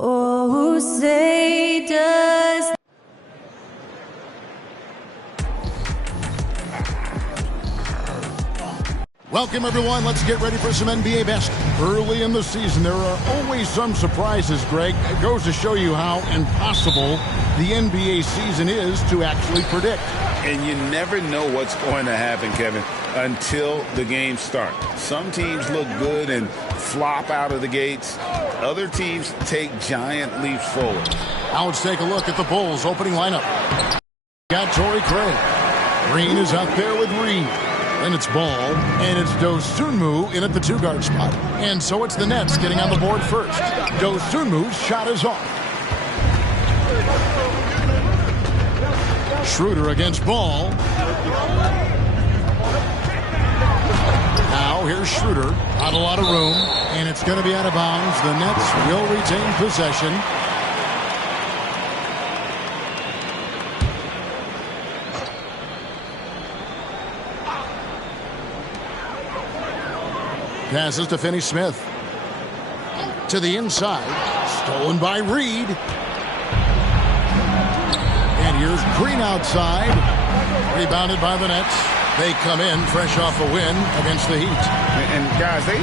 Oh, say does. Welcome, everyone. Let's get ready for some NBA basketball. Early in the season, there are always some surprises, Greg. It goes to show you how impossible the NBA season is to actually predict. And you never know what's going to happen, Kevin, until the games start. Some teams look good and flop out of the gates. Other teams take giant leaps forward. Now let's take a look at the Bulls' opening lineup. Got Torrey Craig. Green is out there with Reed. Then it's Ball, and it's Dosunmu in at the two-guard spot. And so it's the Nets getting on the board first. Dosunmu's shot is off. Schroeder against Ball. Now here's Schroeder. Not a lot of room, and it's going to be out of bounds. The Nets will retain possession. Passes to Finney-Smith. To the inside. Stolen by Reed. And here's Green outside. Rebounded by the Nets. They come in fresh off a win against the Heat. And guys, they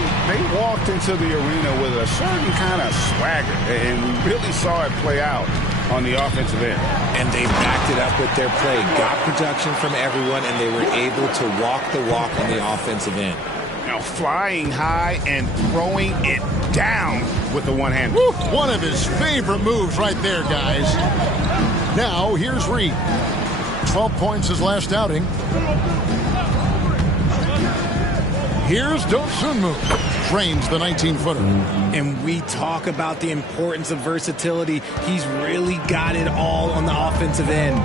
walked into the arena with a certain kind of swagger. And we really saw it play out on the offensive end. And they backed it up with their play. Got production from everyone, and they were able to walk the walk on the offensive end. Now flying high and throwing it down with the one-hand. One of his favorite moves right there, guys. Now here's Reed. 12 points his last outing. Here's Dosunmu. Drains the 19-footer. And we talk about the importance of versatility. He's really got it all on the offensive end.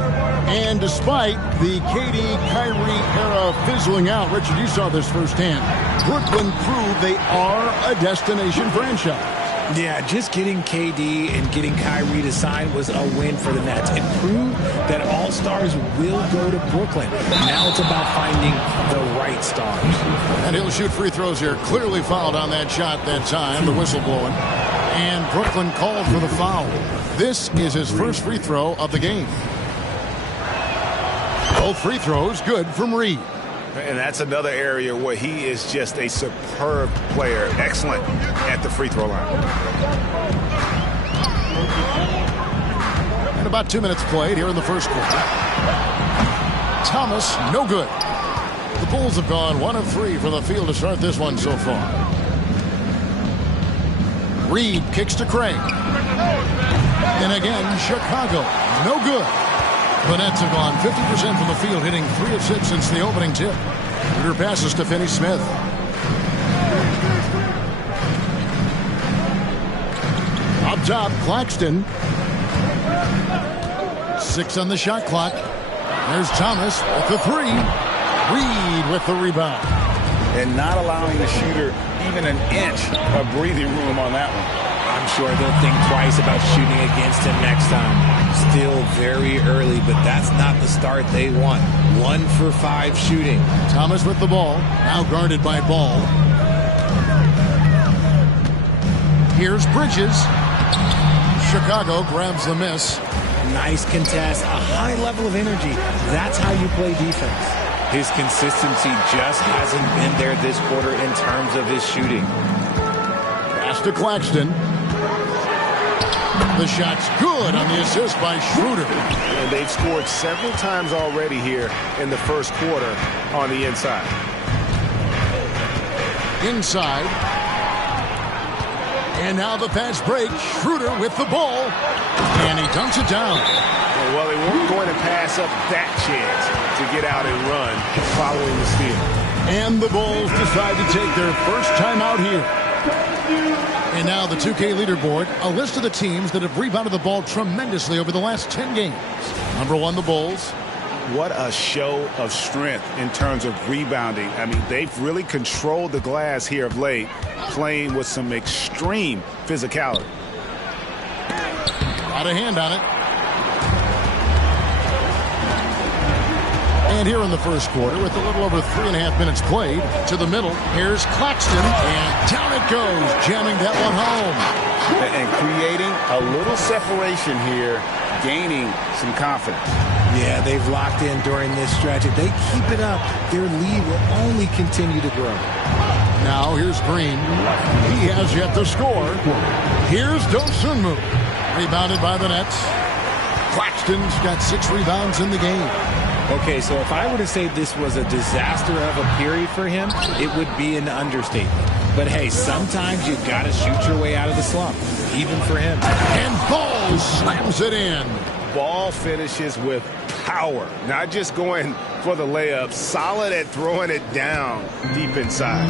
And despite the KD-Kyrie era fizzling out, Richard, you saw this firsthand. Brooklyn proved they are a destination franchise. Yeah, just getting KD and getting Kyrie to sign was a win for the Nets. It proved that all stars will go to Brooklyn. Now it's about finding the right stars. And he'll shoot free throws here. Clearly fouled on that shot that time, the whistle blowing. And Brooklyn called for the foul. This is his first free throw of the game. Both free throws good from Reed. And that's another area where he is just a superb player. Excellent at the free throw line. And about 2 minutes played here in the first quarter. Thomas, no good. The Bulls have gone 1 of 3 from the field to start this one so far. Reed kicks to Craig. And again, Chicago, no good. The Nets have gone 50% from the field, hitting 3 of 6 since the opening tip. Schroeder passes to Finney-Smith. Up top, Claxton. 6 on the shot clock. There's Thomas with the 3. Reed with the rebound. And not allowing the shooter even an inch of breathing room on that one. I'm sure they'll think twice about shooting against him next time. Still very early, but that's not the start they want. 1 for 5 shooting. Thomas with the ball, now guarded by Ball. Here's Bridges. Chicago grabs the miss. Nice contest, a high level of energy. That's how you play defense. His consistency just hasn't been there this quarter in terms of his shooting. Pass to Claxton. The shot's good on the assist by Schroeder. And they've scored several times already here in the first quarter on the inside. Inside. And now the fast break. Schroeder with the ball. And he dunks it down. Well, they weren't going to pass up that chance to get out and run following the steal. And the Bulls decide to take their first time out here. And now the 2K leaderboard, a list of the teams that have rebounded the ball tremendously over the last 10 games. Number 1, the Bulls. What a show of strength in terms of rebounding. I mean, they've really controlled the glass here of late, playing with some extreme physicality. Got a hand on it. And here in the first quarter, with a little over 3.5 minutes played, to the middle, here's Claxton, and down it goes, jamming that one home. And creating a little separation here, gaining some confidence. Yeah, they've locked in during this stretch. If they keep it up, their lead will only continue to grow. Now here's Green. He has yet to score. Here's Dosunmu. Rebounded by the Nets. Claxton's got 6 rebounds in the game. Okay, so if I were to say this was a disaster of a period for him, it would be an understatement. But hey, sometimes you got to shoot your way out of the slump, even for him. And Ball slams it in. Ball finishes with power, not just going for the layup, solid at throwing it down deep inside.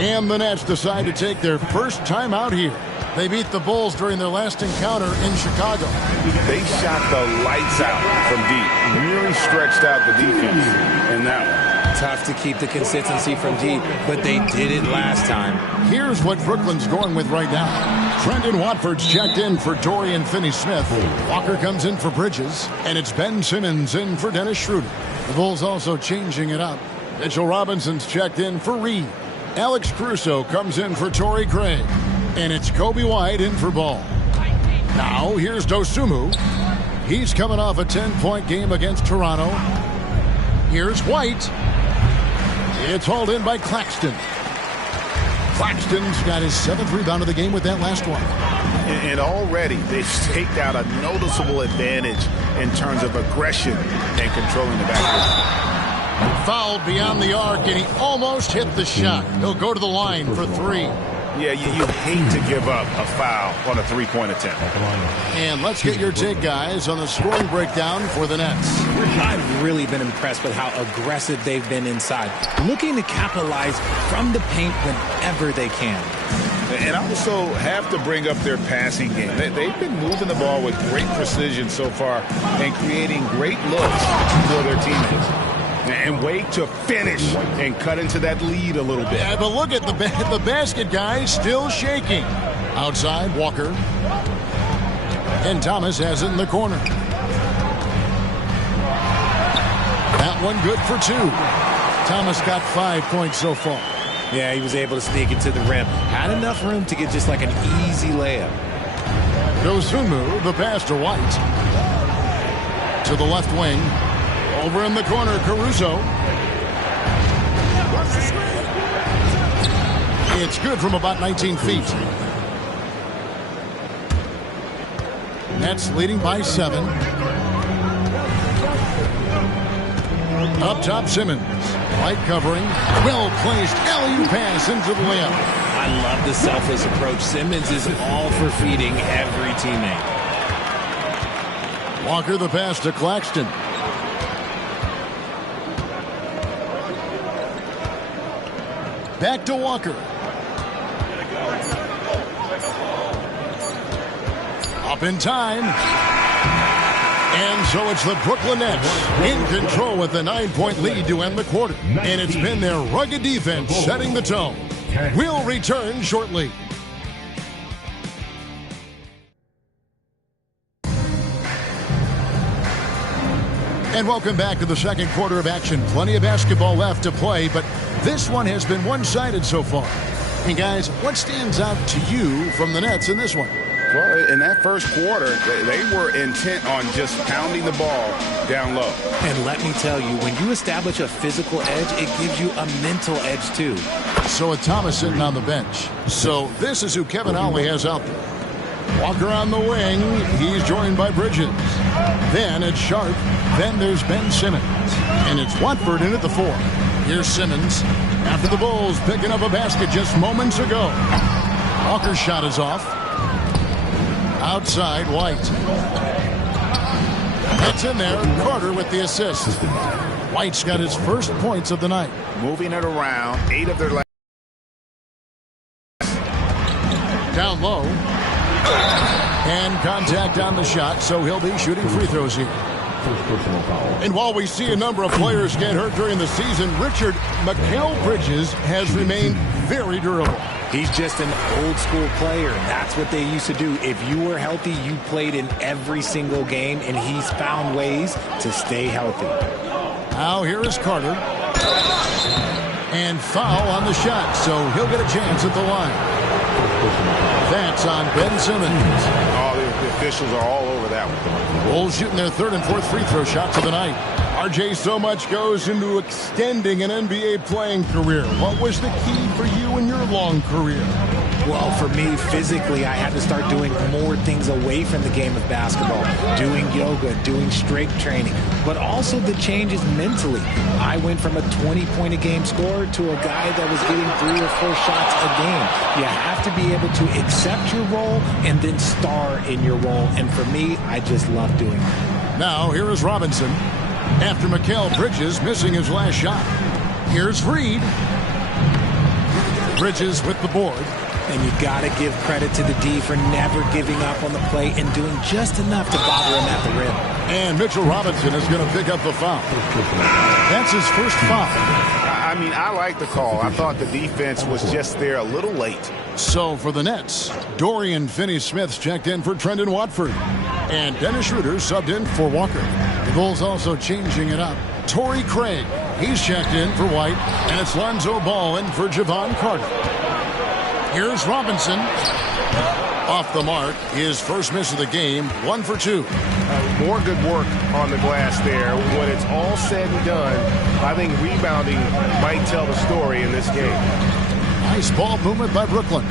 And the Nets decide to take their first time out here. They beat the Bulls during their last encounter in Chicago. They shot the lights out from deep, really stretched out the defense in that one. Tough to keep the consistency from deep, but they did it last time. Here's what Brooklyn's going with right now. Trendon Watford's checked in for Dorian Finney-Smith. Walker comes in for Bridges, and it's Ben Simmons in for Dennis Schroeder. The Bulls also changing it up. Mitchell Robinson's checked in for Reed. Alex Caruso comes in for Torrey Craig. And it's Kobe White in for Ball. Now, here's Dosunmu. He's coming off a 10-point game against Toronto. Here's White. It's hauled in by Claxton. Claxton's got his 7th rebound of the game with that last one. And already they've staked out a noticeable advantage in terms of aggression and controlling the basketball. Fouled beyond the arc, and he almost hit the shot. He'll go to the line for 3. Yeah, you hate to give up a foul on a 3-point attempt. And let's get your take, guys, on the scoring breakdown for the Nets. I've really been impressed with how aggressive they've been inside, looking to capitalize from the paint whenever they can. And I also have to bring up their passing game. They've been moving the ball with great precision so far and creating great looks for their teammates. And wait to finish and cut into that lead a little bit. Yeah, but look at the basket, guys, still shaking. Outside, Walker. And Thomas has it in the corner. That one good for 2. Thomas got 5 points so far. Yeah, he was able to sneak it to the rim. Had enough room to get just like an easy layup. Dosunmu, the pass to White. To the left wing. Over in the corner, Caruso. It's good from about 19 feet. Nets leading by 7. Up top, Simmons. White covering. Well-placed alley-oop pass into the layup. I love the selfless approach. Simmons is all for feeding every teammate. Walker the pass to Claxton. Back to Walker. Up in time. And so it's the Brooklyn Nets in control with a 9-point lead to end the quarter. And it's been their rugged defense setting the tone. We'll return shortly. And welcome back to the second quarter of action. Plenty of basketball left to play, but this one has been one-sided so far. And guys, what stands out to you from the Nets in this one? Well, in that first quarter, they were intent on just pounding the ball down low. And let me tell you, when you establish a physical edge, it gives you a mental edge too. So with Thomas sitting on the bench. So this is who Kevin Ollie has out there. Walker on the wing. He's joined by Bridges. Then it's Sharp. Then there's Ben Simmons. And it's Watford in at the 4. Here's Simmons. After the Bulls picking up a basket just moments ago. Walker's shot is off. Outside, White. That's in there. Carter with the assist. White's got his first points of the night. Moving it around. 8 of their last. Down low. And contact on the shot, so he'll be shooting free throws here. And while we see a number of players get hurt during the season, Richard, Mikal Bridges has remained very durable. He's just an old-school player. That's what they used to do. If you were healthy, you played in every single game, and he's found ways to stay healthy. Now here is Carter. And foul on the shot, so he'll get a chance at the line. That's on Ben Simmons. Oh, the officials are all over that one. Bulls shooting their third and fourth free throw shots of the night. RJ, so much goes into extending an NBA playing career. What was the key for you in your long career? Well, for me, physically, I had to start doing more things away from the game of basketball, doing yoga, doing strength training, but also the changes mentally. I went from a 20-point-a-game scorer to a guy that was getting 3 or 4 shots a game. You have to be able to accept your role and then star in your role, and for me, I just love doing that. Now, here is Robinson. After Mikal Bridges missing his last shot. Here's Reed. Bridges with the board. And you got to give credit to the D for never giving up on the play and doing just enough to bother him at the rim. And Mitchell Robinson is going to pick up the foul. That's his first foul. I mean, I like the call. I thought the defense was just there a little late. So for the Nets, Dorian Finney-Smith checked in for Trendon Watford. And Dennis Schroeder subbed in for Walker. The Bulls also changing it up. Torrey Craig, he's checked in for White. And it's Lonzo Ball in for Javon Carter. Here's Robinson. Off the mark, his first miss of the game, 1 for 2. More good work on the glass there. When it's all said and done, I think rebounding might tell the story in this game. Nice ball movement by Brooklyn.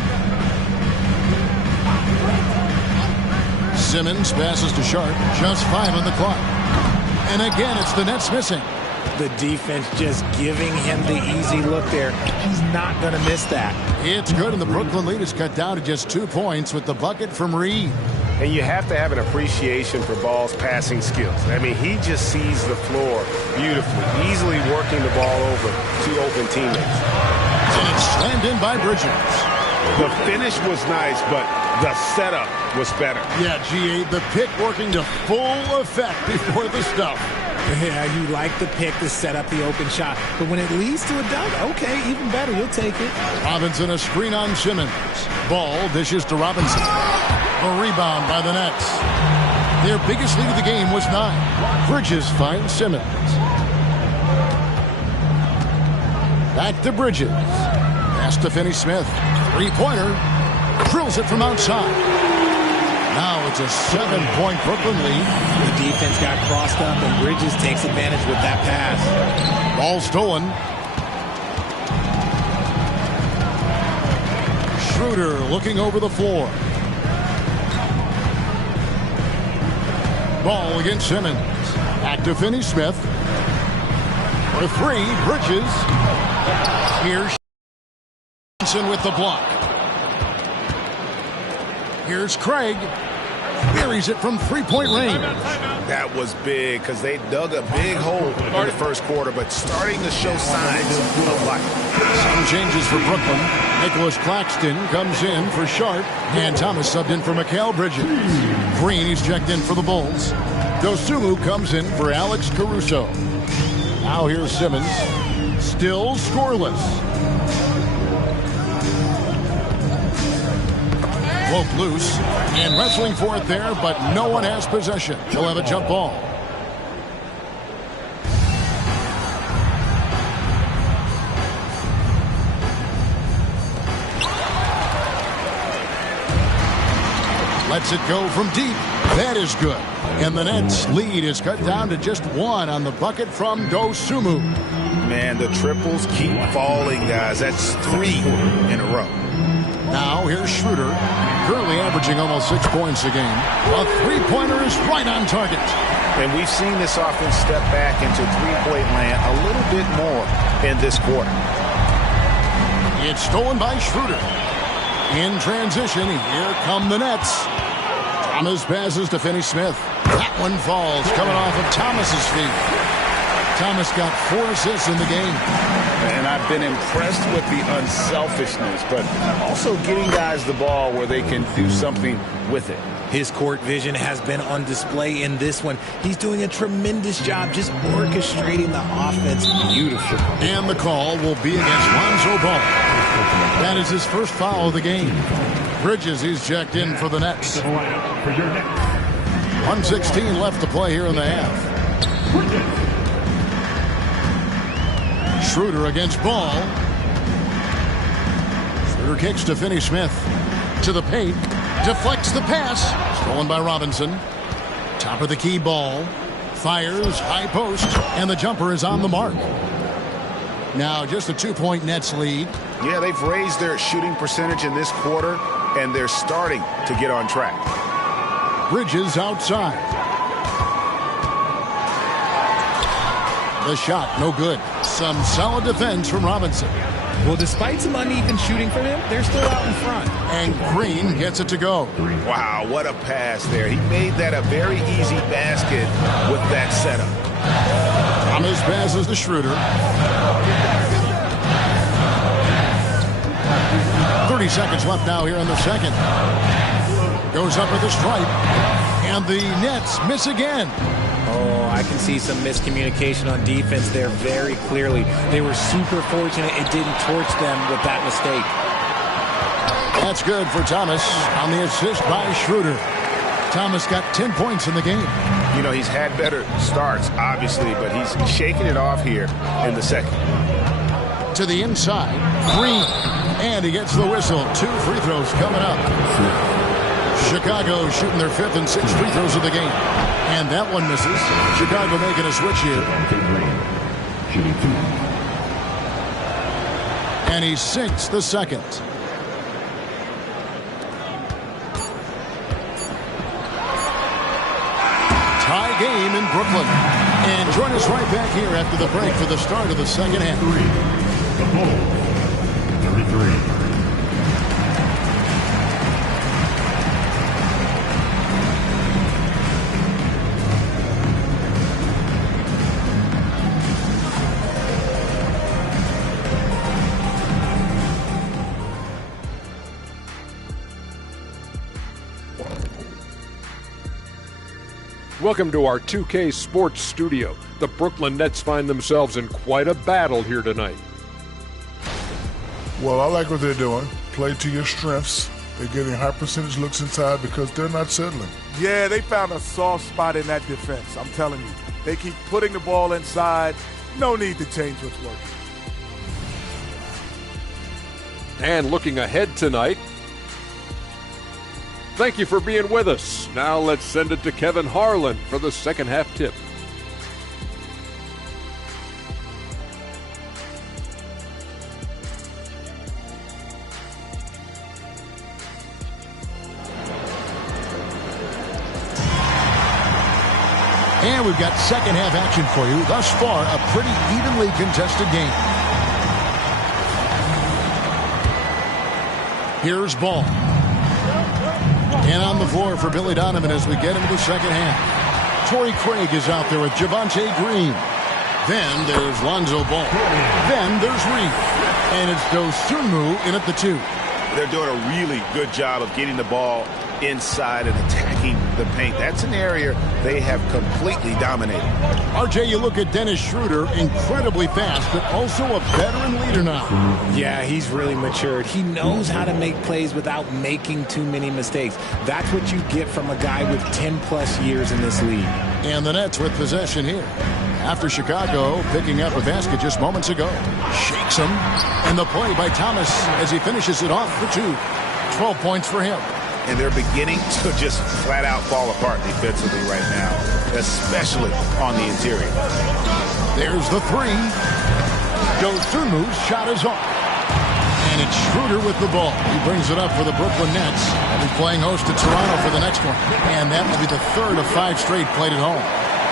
Simmons passes to Sharp, just 5 on the clock. And again, it's the Nets missing. The defense just giving him the easy look there. He's not going to miss that. It's good, and the Brooklyn lead is cut down to just 2 points with the bucket from Reed. And you have to have an appreciation for Ball's passing skills. I mean, he just sees the floor beautifully, easily working the ball over to open teammates. And it's slammed in by Bridges. The finish was nice, but the setup was better. Yeah, G8, the pick working to full effect before the stuff. Yeah, you like the pick to set up the open shot. But when it leads to a dunk, okay, even better. You'll take it. Robinson, a screen on Simmons. Ball dishes to Robinson. A rebound by the Nets. Their biggest lead of the game was 9. Bridges finds Simmons. Back to Bridges. Pass to Finney-Smith. 3-pointer. Drills it from outside. Now it's a 7-point Brooklyn lead. The defense got crossed up, and Bridges takes advantage with that pass. Ball stolen. Schroeder looking over the floor. Ball against Simmons. Back to Finney-Smith. For 3, Bridges. Here's Johnson with the block. Here's Craig. Buries it from 3-point range. That was big because they dug a big hole in the first quarter, but starting to show signs of life. Some changes for Brooklyn. Nicholas Claxton comes in for Sharp, and Thomas subbed in for Mikal Bridges. Green, he's checked in for the Bulls. Dosunmu comes in for Alex Caruso. Now here's Simmons. Still scoreless. Woke loose and wrestling for it there, but no one has possession. He'll have a jump ball. Lets it go from deep. That is good. And the Nets lead is cut down to just 1 on the bucket from Dosunmu. Man, the triples keep falling, guys. That's 3 in a row. Now here's Schroeder, currently averaging almost 6 points a game. A 3-pointer is right on target. And we've seen this offense step back into 3-point land a little bit more in this quarter. It's stolen by Schroeder. In transition, here come the Nets. Thomas passes to Finney-Smith. That one falls, coming off of Thomas's feet. Thomas got 4 assists in the game. And I've been impressed with the unselfishness, but also getting guys the ball where they can do something with it. His court vision has been on display in this one. He's doing a tremendous job just orchestrating the offense beautifully. And the call will be against Lonzo Ball. That is his first foul of the game. Bridges, he's checked in for the Nets. 1:16 left to play here in the half. Schroeder against Ball. Schroeder kicks to Finney-Smith. To the paint. Deflects the pass. Stolen by Robinson. Top of the key, Ball. Fires, high post, and the jumper is on the mark. Now just a 2-point Nets lead. Yeah, they've raised their shooting percentage in this quarter, and they're starting to get on track. Bridges outside. The shot, no good. Some solid defense from Robinson. Well, despite some uneven shooting from him, they're still out in front. And Green gets it to go. Wow, what a pass there. He made that a very easy basket with that setup. Thomas passes to Schroeder. 30 seconds left now here in the second. Goes up with a stripe. And the Nets miss again. Oh, I can see some miscommunication on defense there very clearly. They were super fortunate it didn't torch them with that mistake. That's good for Thomas on the assist by Schroeder. Thomas got 10 points in the game. You know, he's had better starts, obviously, but he's shaking it off here in the second. To the inside, Green. And he gets the whistle. 2 free throws coming up. Chicago shooting their 5th and 6th free throws of the game. And that one misses. Chicago making a switch here. And he sinks the second. Tie game in Brooklyn. And join us right back here after the break for the start of the second half. The Bulls, 33. Welcome to our 2K Sports Studio. The Brooklyn Nets find themselves in quite a battle here tonight. Well, I like what they're doing. Play to your strengths. They're getting high percentage looks inside because they're not settling. Yeah, they found a soft spot in that defense. I'm telling you. They keep putting the ball inside. No need to change what's working. And looking ahead tonight, thank you for being with us. Now let's send it to Kevin Harlan for the second half tip. And we've got second half action for you. Thus far, a pretty evenly contested game. Here's Ball. And on the floor for Billy Donovan as we get into the second half. Torrey Craig is out there with Javonte Green. Then there's Lonzo Ball. Then there's Reed. And it's Dosunmu in at the 2. They're doing a really good job of getting the ball inside and attacking the paint. That's an area they have completely dominated. RJ, you look at Dennis Schroeder, incredibly fast, but also a veteran leader now. Yeah, he's really matured. He knows how to make plays without making too many mistakes. That's what you get from a guy with 10-plus years in this league. And the Nets with possession here. After Chicago picking up a basket just moments ago. Shakes him. And the play by Thomas as he finishes it off for 2. 12 points for him. And they're beginning to just flat out fall apart defensively right now, especially on the interior. There's the 3. Dosunmu's shot is off. And it's Schroeder with the ball. He brings it up for the Brooklyn Nets. They'll be playing host to Toronto for the next one. And that will be the 3rd of 5 straight played at home.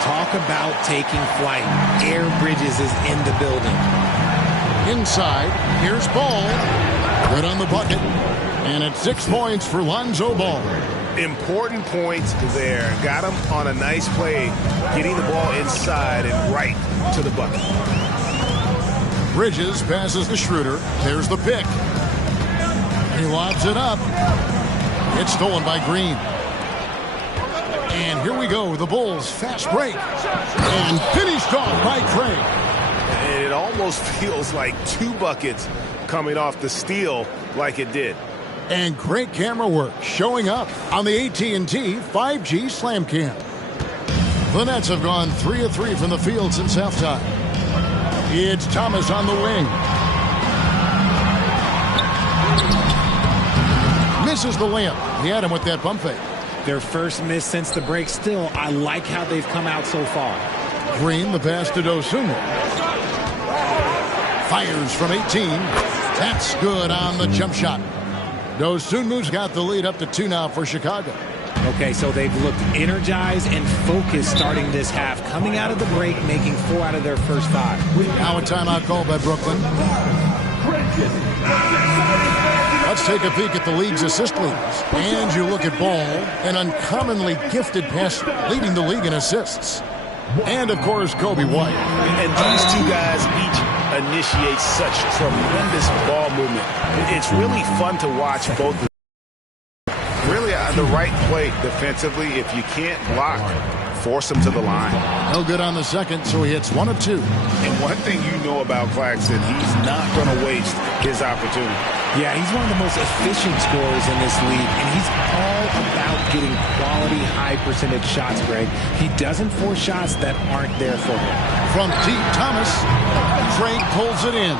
Talk about taking flight. Air Bridges is in the building. Inside, here's Ball. Good on the bucket. And it's 6 points for Lonzo Ball. Important points there. Got him on a nice play, getting the ball inside and right to the bucket. Bridges passes to Schroeder. There's the pick. He lobs it up. It's stolen by Green. And here we go. The Bulls fast break. And finished off by Craig. And it almost feels like 2 buckets coming off the steal like it did. And great camera work showing up on the AT&T 5G Slam Cam. The Nets have gone 3 of 3 from the field since halftime. It's Thomas on the wing. Misses the layup. He had him with that pump fake. Their first miss since the break. Still, I like how they've come out so far. Green, the pass to Dosunmu. Fires from 18. That's good on the jump shot. Dosunmu's got the lead up to 2 now for Chicago. Okay, so they've looked energized and focused starting this half. Coming out of the break, making 4 out of their first 5. Now a timeout called by Brooklyn. Let's take a peek at the league's assist leaders. And you look at Ball, an uncommonly gifted passer, leading the league in assists. And, of course, Kobe White. And these two guys each initiate such tremendous ball movement. It's really fun to watch both. Really the right play defensively. If you can't block, force him to the line. No good on the second, so he hits 1 of 2. And one thing you know about Claxton, he's not going to waste his opportunity. Yeah, he's one of the most efficient scorers in this league, and he's all about getting quality, high-percentage shots, Greg. He doesn't force shots that aren't there for him. From deep, Thomas. Craig pulls it in.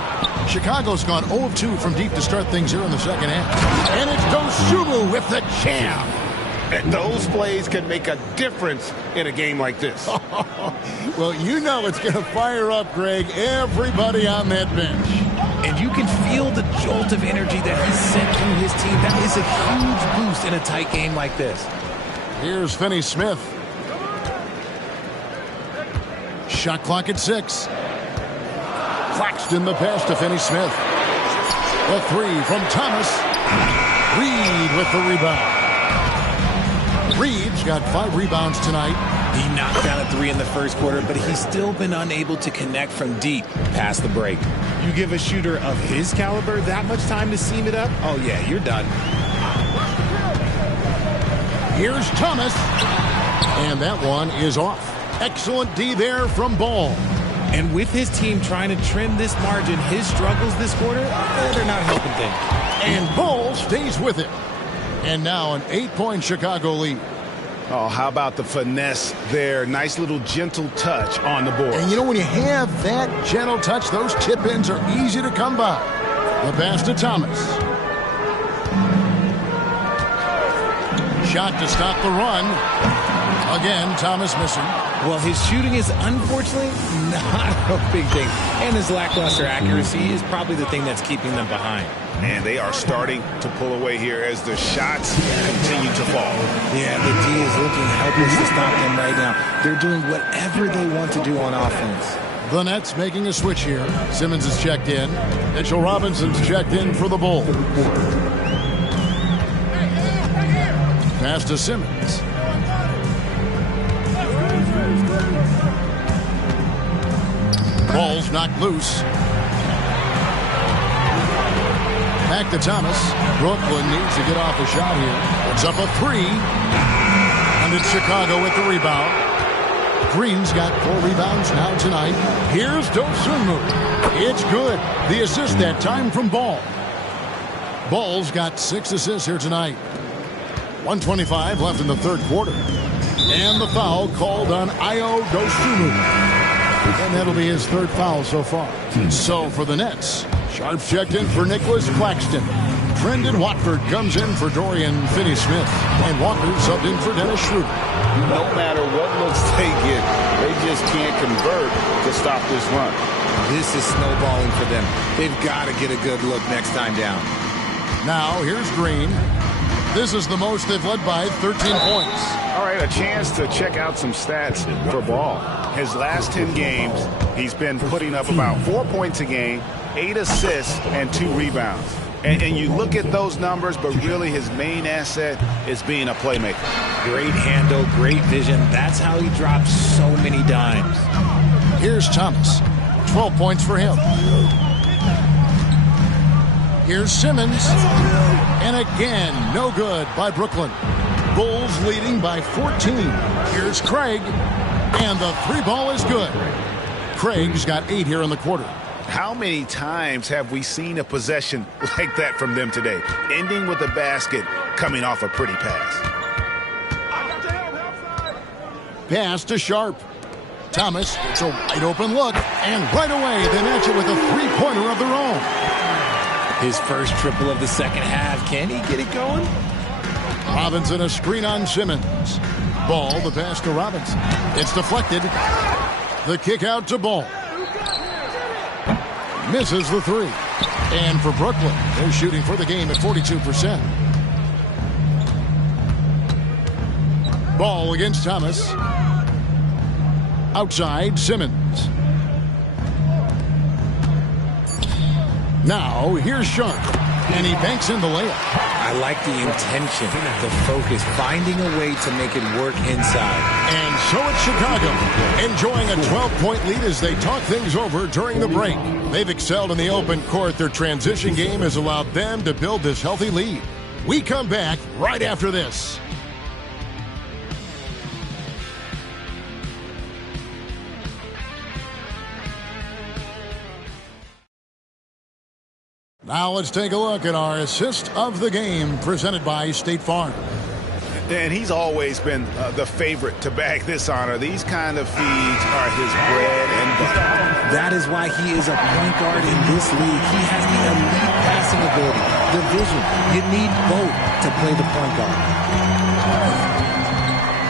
Chicago's gone 0 of 2 from deep to start things here in the second half. And it's Dosunmu with the jam. And those plays can make a difference in a game like this. Well, you know it's going to fire up, Greg, everybody on that bench. And you can feel the jolt of energy that he's sent through his team. That is a huge boost in a tight game like this. Here's Finney Smith. Shot clock at 6. Claxton the pass to Finney Smith. The 3 from Thomas. Reed with the rebound. Reed's got 5 rebounds tonight. He knocked down a 3 in the first quarter, but he's still been unable to connect from deep past the break. You give a shooter of his caliber that much time to seam it up, oh yeah, you're done. Here's Thomas. And that one is off. Excellent D there from Ball. And with his team trying to trim this margin, his struggles this quarter, they're not helping things. And Ball stays with it. And now an 8-point Chicago lead. Oh, how about the finesse there? Nice little gentle touch on the board. And you know, when you have that gentle touch, those tip-ins are easy to come by. The pass to Thomas. Shot to stop the run. Again, Thomas missing. Well, his shooting is unfortunately not a big thing. And his lackluster accuracy is probably the thing that's keeping them behind. And they are starting to pull away here as the shots continue to fall. Yeah, the D is looking helpless to stop them right now. They're doing whatever they want to do on offense. The Nets making a switch here. Simmons is checked in. Mitchell Robinson's checked in for the Bulls. Pass to Simmons. Ball's knocked loose. Back to Thomas. Brooklyn needs to get off a shot here. It's up a 3. And it's Chicago with the rebound. Green's got 4 rebounds now tonight. Here's Dosunmu. It's good. The assist that time from Ball. Ball's got 6 assists here tonight. 1:25 left in the third quarter. And the foul called on Ayo Dosunmu. And that'll be his 3rd foul so far. So for the Nets, Sharp checked in for Nicholas Claxton. Brendan Watford comes in for Dorian Finney-Smith. And Walker subbed in for Dennis Schroeder. No matter what looks they get, they just can't convert to stop this run. This is snowballing for them. They've got to get a good look next time down. Now here's Green. This is the most they've led by 13 points. All right, a chance to check out some stats for Ball. His last 10 games, he's been putting up about 4 points a game, 8 assists, and 2 rebounds. And you look at those numbers, but really his main asset is being a playmaker. Great handle, great vision. That's how he drops so many dimes. Here's Thomas. 12 points for him. Here's Simmons. And again, no good by Brooklyn. Bulls leading by 14. Here's Craig. And the 3 ball is good. Craig's got 8 here in the quarter. How many times have we seen a possession like that from them today, ending with a basket coming off a pretty pass? Pass to Sharp. Thomas, it's a wide open look, and right away they match it with a three-pointer of their own. His first triple of the second half. Can he get it going? Robinson a screen on Simmons. Ball, the pass to Robinson. It's deflected. The kick out to Ball. Misses the three. And for Brooklyn, they're shooting for the game at 42%. Ball against Thomas. Outside, Simmons. Now, here's Sharp. And he banks in the layup. I like the intention, the focus, finding a way to make it work inside. And so it's Chicago, enjoying a 12-point lead as they talk things over during the break. They've excelled in the open court. Their transition game has allowed them to build this healthy lead. We come back right after this. Now let's take a look at our assist of the game presented by State Farm. And he's always been the favorite to bag this honor. These kind of feeds are his bread and butter. That is why he is a point guard in this league. He has the elite passing ability, the vision. You need both to play the point guard.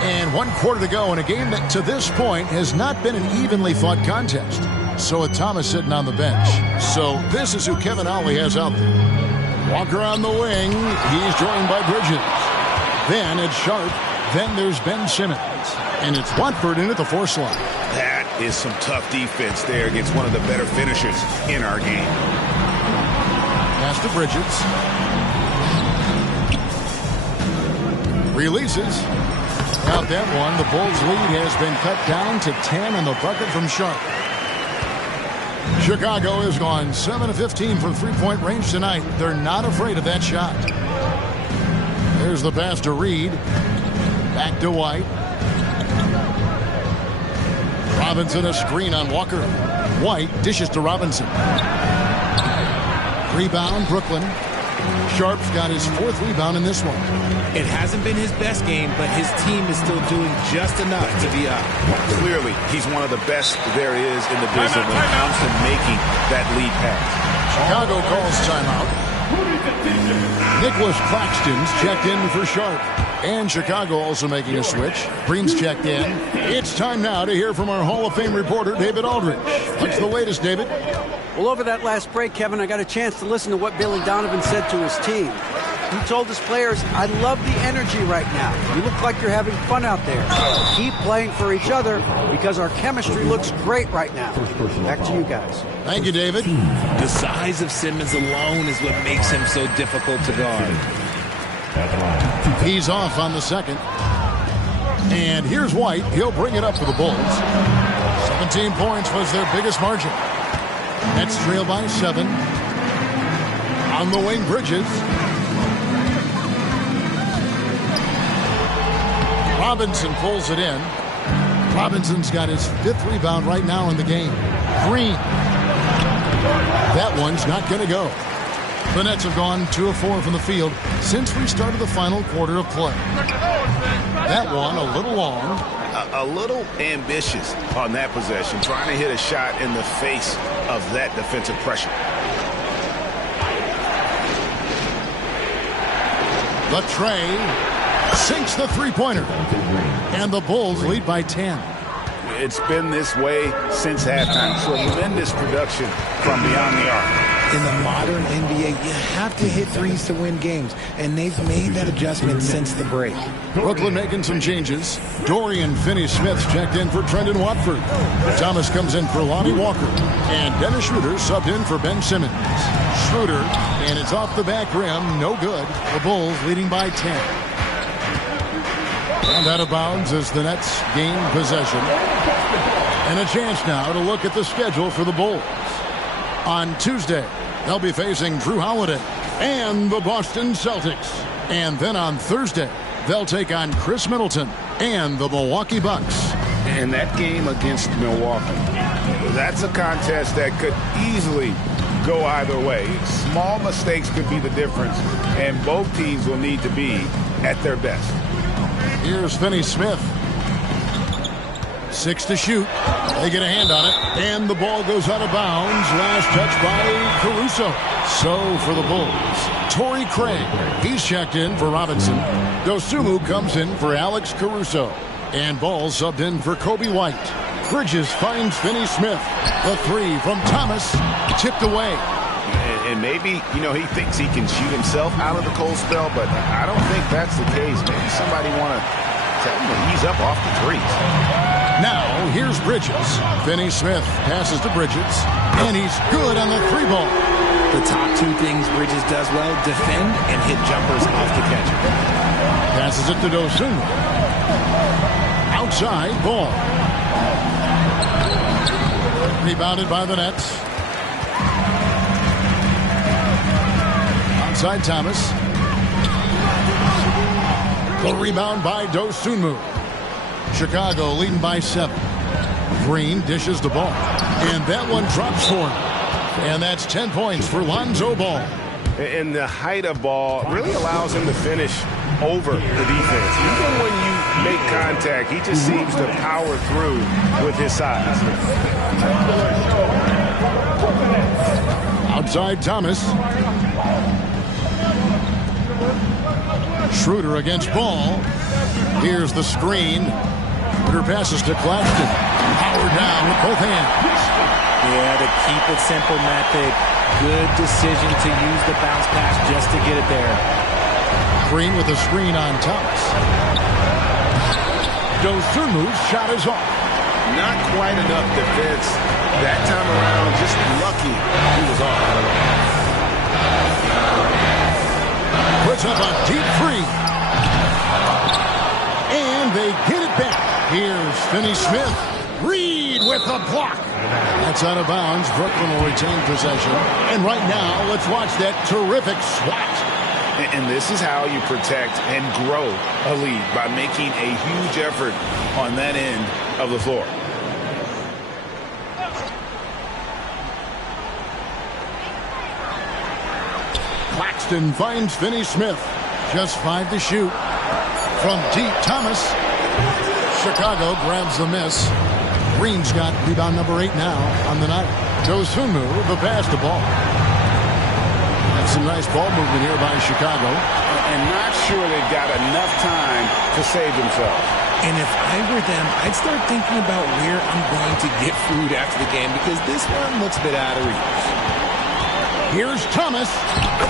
And 1 quarter to go in a game that to this point has not been an evenly fought contest. So with Thomas sitting on the bench. So this is who Kevin Ollie has out there. Walker on the wing. He's joined by Bridges. Then it's Sharp. Then there's Ben Simmons. And it's Watford in at the force line. That is some tough defense there against one of the better finishers in our game. Pass to Bridges. Releases. Out that one. The Bulls' lead has been cut down to 10 on the bucket from Sharp. Chicago has gone 7 of 15 from three-point range tonight. They're not afraid of that shot. There's the pass to Reed. Back to White. Robinson a screen on Walker. White dishes to Robinson. Rebound, Brooklyn. Sharp's got his 4th rebound in this one. It hasn't been his best game, but his team is still doing just enough to be up. Clearly, he's one of the best there is in the business when it comes to making that lead pass. Chicago calls timeout. Nicholas Claxton's checked in for Sharp. And Chicago also making a switch. Green's checked in. It's time now to hear from our Hall of Fame reporter, David Aldridge. What's the latest, David? Well, over that last break, Kevin, I got a chance to listen to what Billy Donovan said to his team. He told his players, I love the energy right now. You look like you're having fun out there. Keep playing for each other because our chemistry looks great right now. Back to you guys. Thank you, David. The size of Simmons alone is what makes him so difficult to guard. He's off on the second. And here's White. He'll bring it up for the Bulls. 17 points was their biggest margin. Nets trail by 7. On the wing, Bridges. Robinson pulls it in. Robinson's got his 5th rebound right now in the game. Green. That one's not going to go. The Nets have gone 2 of 4 from the field since we started the final quarter of play. That one a little long. A little ambitious on that possession, trying to hit a shot in the face of that defensive pressure. The tray sinks the three-pointer. And the Bulls lead by 10. It's been this way since halftime. Tremendous production from beyond the arc. In the modern NBA, you have to hit threes to win games, and they've made that adjustment since the break. Brooklyn making some changes. Dorian Finney-Smith checked in for Trendon Watford. Thomas comes in for Lonnie Walker. And Dennis Schroeder subbed in for Ben Simmons. Schroeder, and it's off the back rim, no good. The Bulls leading by 10. And out of bounds as the Nets gain possession. And a chance now to look at the schedule for the Bulls. On Tuesday, they'll be facing Drew Holiday and the Boston Celtics. And then on Thursday, they'll take on Chris Middleton and the Milwaukee Bucks. And that game against Milwaukee That's a contest that could easily go either way. Small mistakes could be the difference, and both teams will need to be at their best. Here's Finney Smith. 6 to shoot. They get a hand on it, and the ball goes out of bounds. Last touch by Caruso. So for the Bulls, Torrey Craig. He's checked in for Robinson. Dosunmu comes in for Alex Caruso. And Ball subbed in for Kobe White. Bridges finds Finney Smith. The 3 from Thomas, tipped away. And maybe, he thinks he can shoot himself out of the cold spell, but I don't think that's the case. Maybe somebody want to tell him to ease up off the threes. Now, here's Bridges. Finney Smith passes to Bridges, and he's good on the 3 ball. The top 2 things Bridges does well, defend and hit jumpers off the catcher. Passes it to Dosunmu. Outside, Ball. Rebounded by the Nets. Outside, Thomas. The rebound by Dosunmu. Chicago leading by 7. Green dishes the ball. And that one drops for him. And that's 10 points for Lonzo Ball. And the height of Ball really allows him to finish over the defense. Even when you make contact, he just seems to power through with his size. Outside, Thomas. Schroeder against Ball. Here's the screen. Schroeder passes to Claxton. Power down with both hands. Yeah, the keep it simple method. Good decision to use the bounce pass just to get it there. Green with a screen on Thomas. Dosunmu's shot is off. Not quite enough defense that time around. Just lucky he was off. Puts up a deep 3. And they get it back. Here's Finney Smith. Reed with the block. That's out of bounds. Brooklyn will retain possession. And right now, let's watch that terrific swat. And this is how you protect and grow a lead, by making a huge effort on that end of the floor. Claxton finds Finney Smith. Just 5 to shoot. From deep, Thomas. Chicago grabs the miss. Green's got rebound number 8 now on the night. Dosunmu, the pass to Ball. That's some nice ball movement here by Chicago. And not sure they've got enough time to save themselves. And if I were them, I'd start thinking about where I'm going to get food after the game, because this one looks a bit out of reach. Here's Thomas.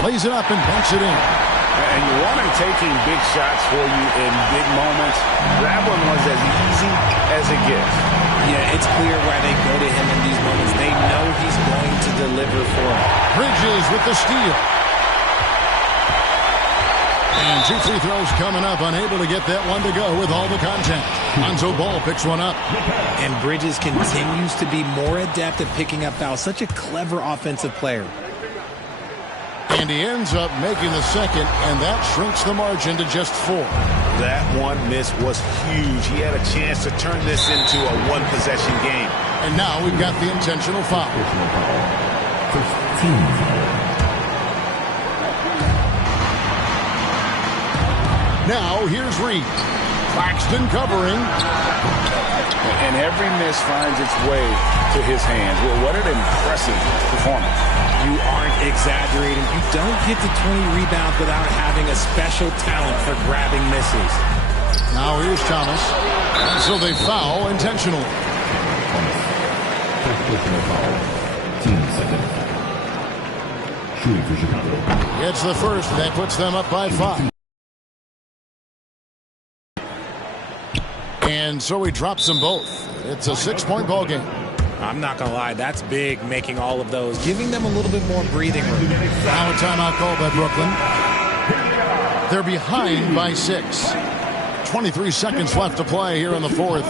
Plays it up and banks it in. And you want him taking big shots for you in big moments. That one was as easy as it gets. Yeah, it's clear why they go to him in these moments. They know he's going to deliver for them. Bridges with the steal. And 2 free throws coming up. Unable to get that one to go with all the contact. Lonzo Ball picks one up. And Bridges continues to be more adept at picking up fouls. Such a clever offensive player. And he ends up making the second, and that shrinks the margin to just 4. That one miss was huge. He had a chance to turn this into a one-possession game. And now we've got the intentional foul. Now here's Reed. Claxton covering. And every miss finds its way to his hands. Well, what an impressive performance. You aren't exaggerating. You don't get to 20 rebounds without having a special talent for grabbing misses. Now here's Thomas. So they foul intentionally. It's the first. That puts them up by 5. And so he drops them both. It's a 6-point ball game. I'm not going to lie, that's big, making all of those, giving them a little bit more breathing room. Now a timeout called by Brooklyn. They're behind by 6. 23 seconds left to play here in the 4th.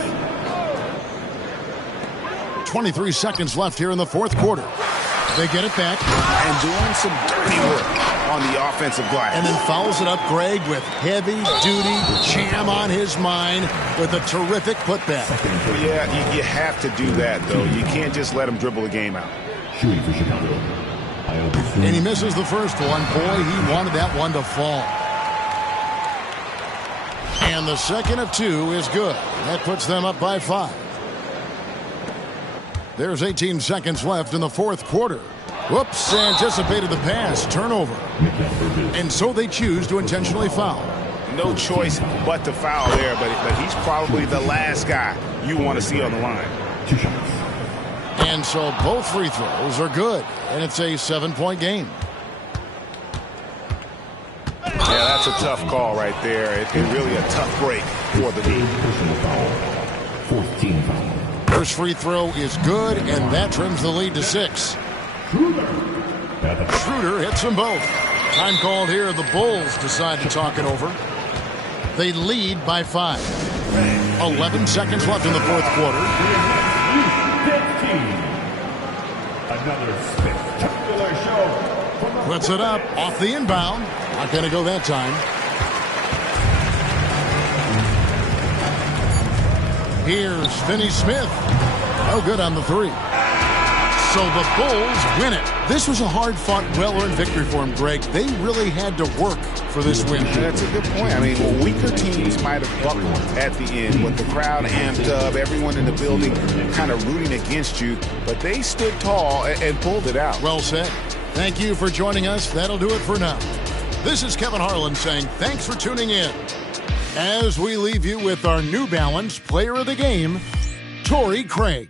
23 seconds left here in the 4th quarter. They get it back. And doing some dirty work on the offensive glass. And then fouls it up, Greg, with heavy-duty jam on his mind with a terrific putback. Yeah, you have to do that, though. You can't just let him dribble the game out. Shooting for Chicago. And he misses the first one. Boy, he wanted that one to fall. And the second of two is good. That puts them up by 5. There's 18 seconds left in the fourth quarter. Whoops, anticipated the pass. Turnover. And so they choose to intentionally foul. No choice but to foul there, but he's probably the last guy you want to see on the line. 2 shots. And so both free throws are good. And it's a 7-point game. Yeah, that's a tough call right there. And really a tough break for the league. Personal foul. 14 foul. First free throw is good, and that trims the lead to 6. Schroeder hits them both. Time called here. The Bulls decide to talk it over. They lead by 5. 11 seconds left in the fourth quarter. Another spectacular show. Puts it up off the inbound. Not going to go that time. Here's Finney Smith. No good on the 3. So the Bulls win it. This was a hard-fought, well-earned victory for them, Greg. They really had to work for this win. That's a good point. I mean, weaker teams might have buckled at the end with the crowd amped up, everyone in the building kind of rooting against you, but they stood tall and pulled it out. Well said. Thank you for joining us. That'll do it for now. This is Kevin Harlan saying thanks for tuning in. As we leave you with our New Balance Player of the Game, Torrey Craig.